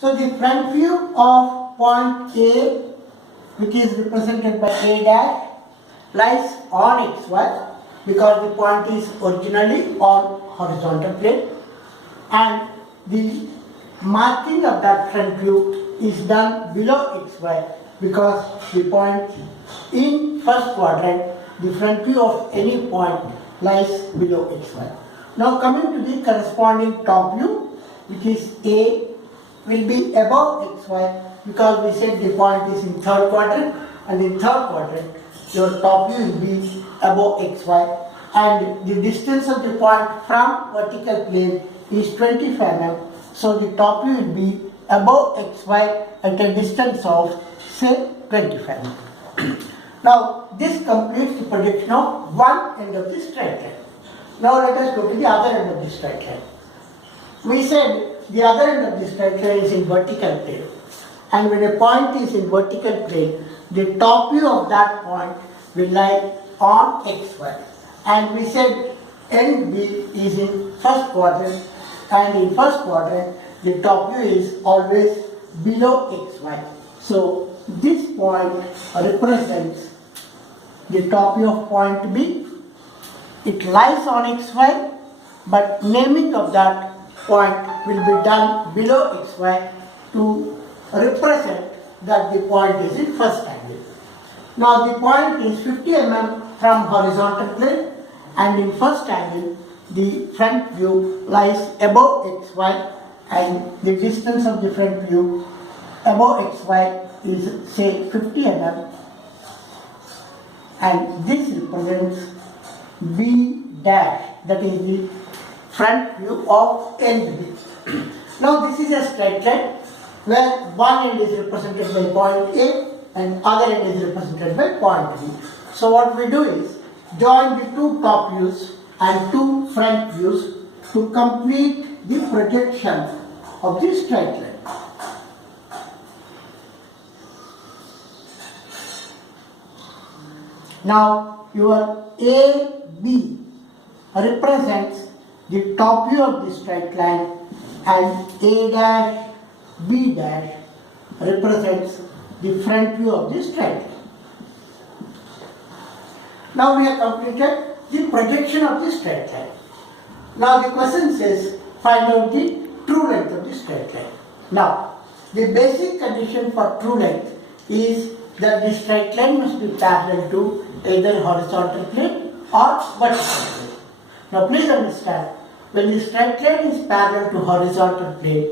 So the front view of point A, which is represented by A dash, lies on xy because the point is originally on horizontal plane, and the marking of that front view is done below xy because the point in first quadrant, the front view of any point lies below xy. Now coming to the corresponding top view, which is A, will be above xy because we said the point is in third quadrant, and in third quadrant your top view will be above xy, and the distance of the point from vertical plane is 25 mm. So the top view will be above xy at a distance of say 25 mm. Now this completes the projection of one end of the straight line. Now let us go to the other end of the straight line. We said the other end of the straight line is in vertical plane, and when a point is in vertical plane, the top view of that point will lie on xy, and we said end B is in first quadrant, and in first quadrant the top view is always below xy. So this point represents the top view of point B. It lies on xy, but naming of that point will be done below xy to represent that the point is in first angle. Now the point is 50 mm from horizontal plane, and in first angle the front view lies above xy, and the distance of the front view above xy is say 50 mm, and this represents B dash, that is the front view of end B. Now this is a straight line where one end is represented by point A and other end is represented by point B. So what we do is join the two top views and two front views to complete the projection of this straight line. Now your AB represents the top view of the straight line, and A dash B dash represents the front view of the straight line. Now we have completed the projection of the straight line. Now the question says find out the true length of the straight line. Now the basic condition for true length is that the straight line must be parallel to either horizontal plane or vertical plane. Now please understand, when the straight line is parallel to horizontal plane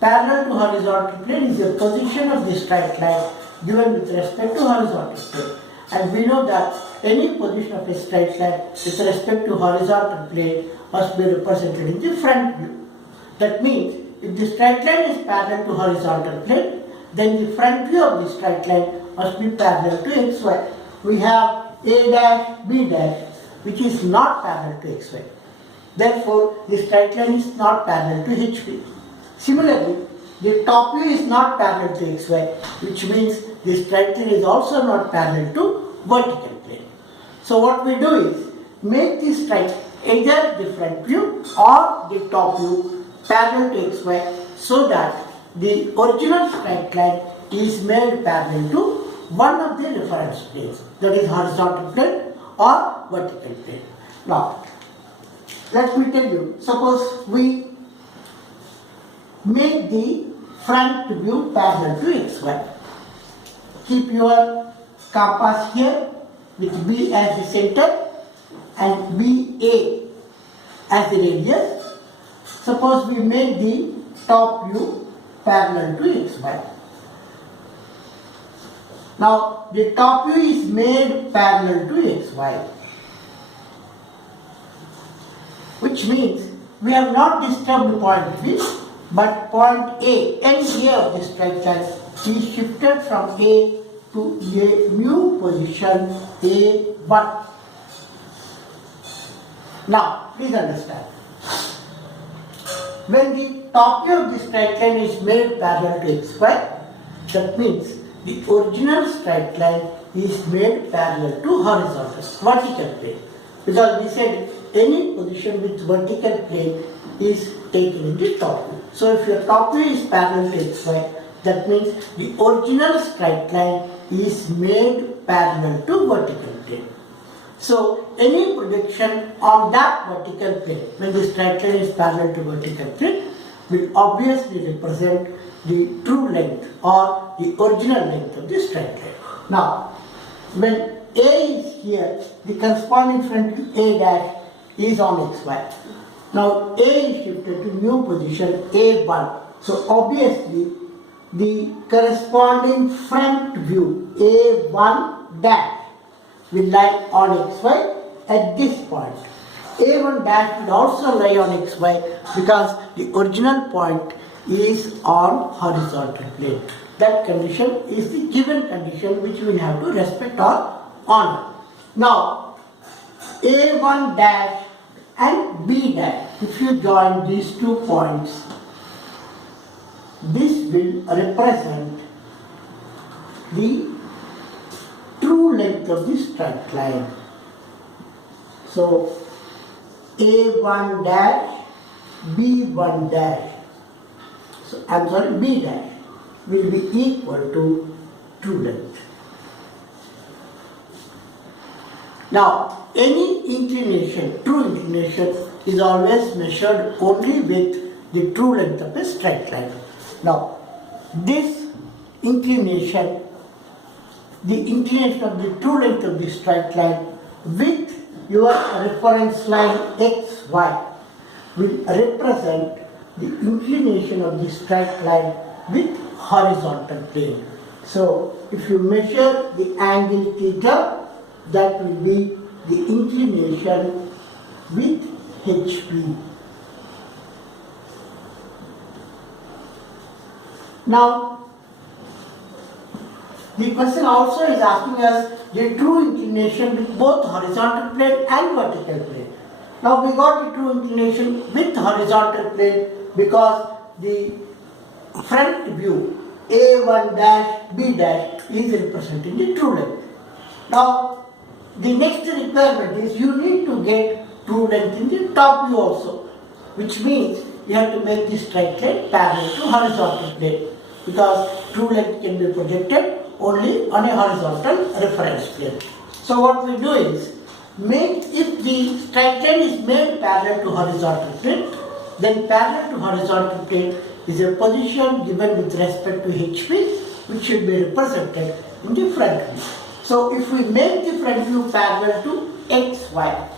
is the position of the straight line given with respect to horizontal plane. And we know that any position of a straight line with respect to horizontal plane must be represented in the front view. That means if the straight line is parallel to horizontal plane, then the front view of the straight line must be parallel to xy. We have A dash B dash, which is not parallel to xy. Therefore, the straight line is not parallel to HP. Similarly, the top view is not parallel to xy, which means the straight line is also not parallel to vertical plane. So what we do is make the straight either the front view or the top view parallel to xy, so that the original straight line is made parallel to one of the reference planes, that is horizontal plane or vertical plane. Now, let me tell you, suppose we make the front view parallel to xy. Keep your compass here with B as the center and BA as the radius. Suppose we make the top view parallel to xy. Now the top view is made parallel to xy, which means we have not disturbed point B, but point A, end A of the straight line is shifted from A to a new position A1. Now please understand, when the top view of the straight line is made parallel to xy, that means the original straight line is made parallel to horizontal, vertical plane, because we said any position with vertical plane is taken in the top view. So if your top view is parallel to xy, that means the original straight line is made parallel to vertical plane. So any projection on that vertical plane, when the straight line is parallel to vertical plane, will obviously represent the true length or the original length of the straight line. Now, when A is here, the corresponding front view A dash is on xy. Now A is shifted to new position A1. So obviously the corresponding front view A1 dash will lie on xy at this point. A1 dash will also lie on xy because the original point is on horizontal plane. That condition is the given condition which we have to respect or honor. Now A1 dash and B dash, if you join these 2 points, this will represent the true length of the straight line. So A1 dash, B1 dash, B dash will be equal to true length. Now, any inclination, true inclination, is always measured only with the true length of a straight line. Now, this inclination, the inclination of the true length of the straight line with your reference line xy will represent the inclination of the straight line with horizontal plane. So, if you measure the angle theta, that will be the inclination with HP. Now, the question also is asking us the true inclination with both horizontal plane and vertical plane. Now, we got the true inclination with horizontal plane because the front view A1 dash B dash is representing the true length. Now, the next requirement is you need to get true length in the top view also, which means you have to make this straight line parallel to horizontal plane because true length can be projected only on a horizontal reference plane. So what we do is, if the straight line is made parallel to horizontal plane, then parallel to horizontal plane is a position given with respect to HP, which should be represented in the front view. So if we make the front view parallel to xy,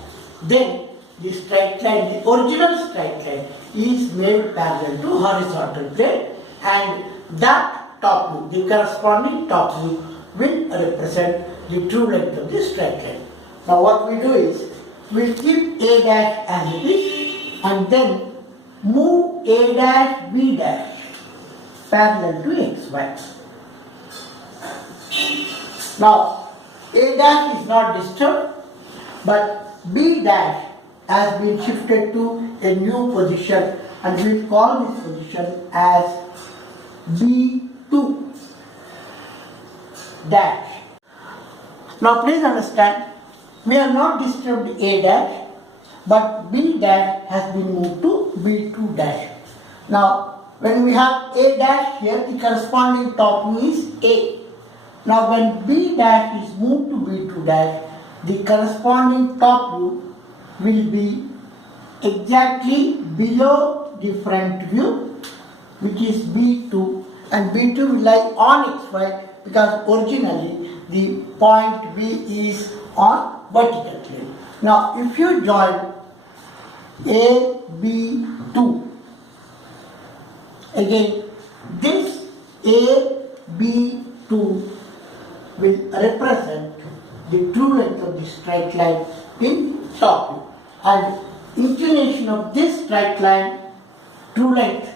then the straight line, the original straight line, is made parallel to horizontal plane, and that top view, the corresponding top view, will represent the true length of the straight line. Now what we do is, we'll keep A dash as it is and then move A dash B dash parallel to xy. Now, A dash is not disturbed, but B dash has been shifted to a new position, and we will call this position as B2 dash. Now, please understand, we have not disturbed A dash, but B dash has been moved to B2 dash. Now, when we have A dash here, the corresponding top view is A. Now when B dash is moved to B2 dash, the corresponding top view will be exactly below the front view, which is B2, and B2 will lie on xy because originally the point B is on vertical plane. Now if you join A, B2, again this A, B2 will represent the true length of the straight line in top view, and inclination of this straight line, true length,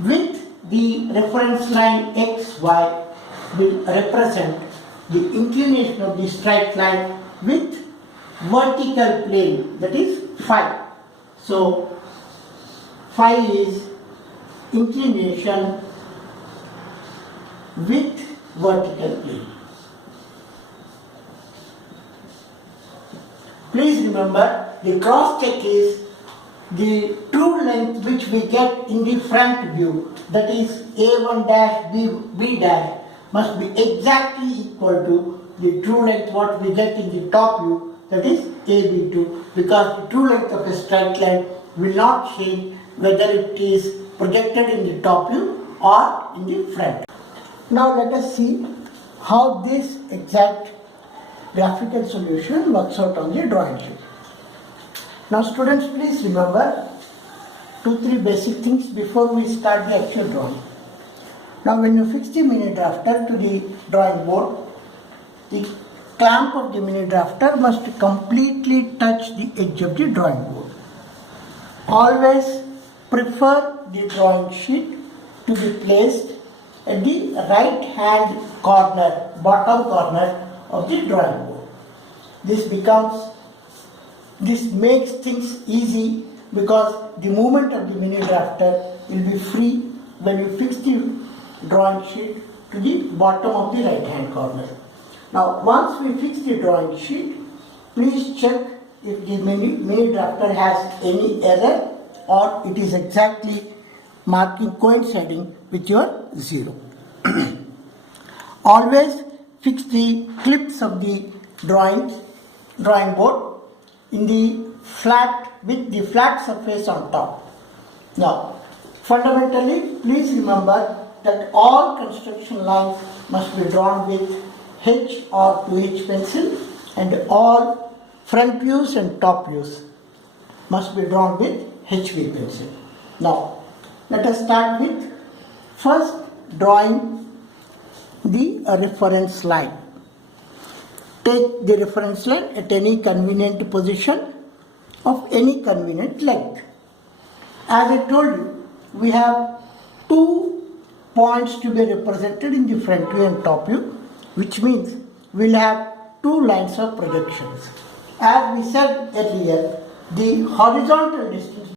with the reference line xy will represent the inclination of the straight line with vertical plane, that is phi. So phi is inclination with vertical plane. Please remember, the cross check is the true length which we get in the front view, that is A1 dash B dash, must be exactly equal to the true length what we get in the top view, that is AB2, because the true length of a straight line will not change whether it is projected in the top view or in the front. Now let us see how this exact graphical solution works out on the drawing sheet. Now students, please remember 2-3 basic things before we start the actual drawing. Now when you fix the mini drafter to the drawing board, the clamp of the mini drafter must completely touch the edge of the drawing board. Always prefer the drawing sheet to be placed at the right hand corner, bottom corner of the drawing board. This makes things easy because the movement of the mini drafter will be free when you fix the drawing sheet to the bottom of the right hand corner. Now once we fix the drawing sheet, please check if the mini drafter has any error or it is exactly coinciding with your 0. Always fix the clips of the drawing board in the with the flat surface on top. Now fundamentally, please remember that all construction lines must be drawn with H or 2H pencil, and all front views and top views must be drawn with HB pencil. Now let us start with first drawing the reference line. Take the reference line at any convenient position of any convenient length. As I told you, we have 2 points to be represented in the front view and top view, which means we'll have 2 lines of projections. As we said earlier, the horizontal distance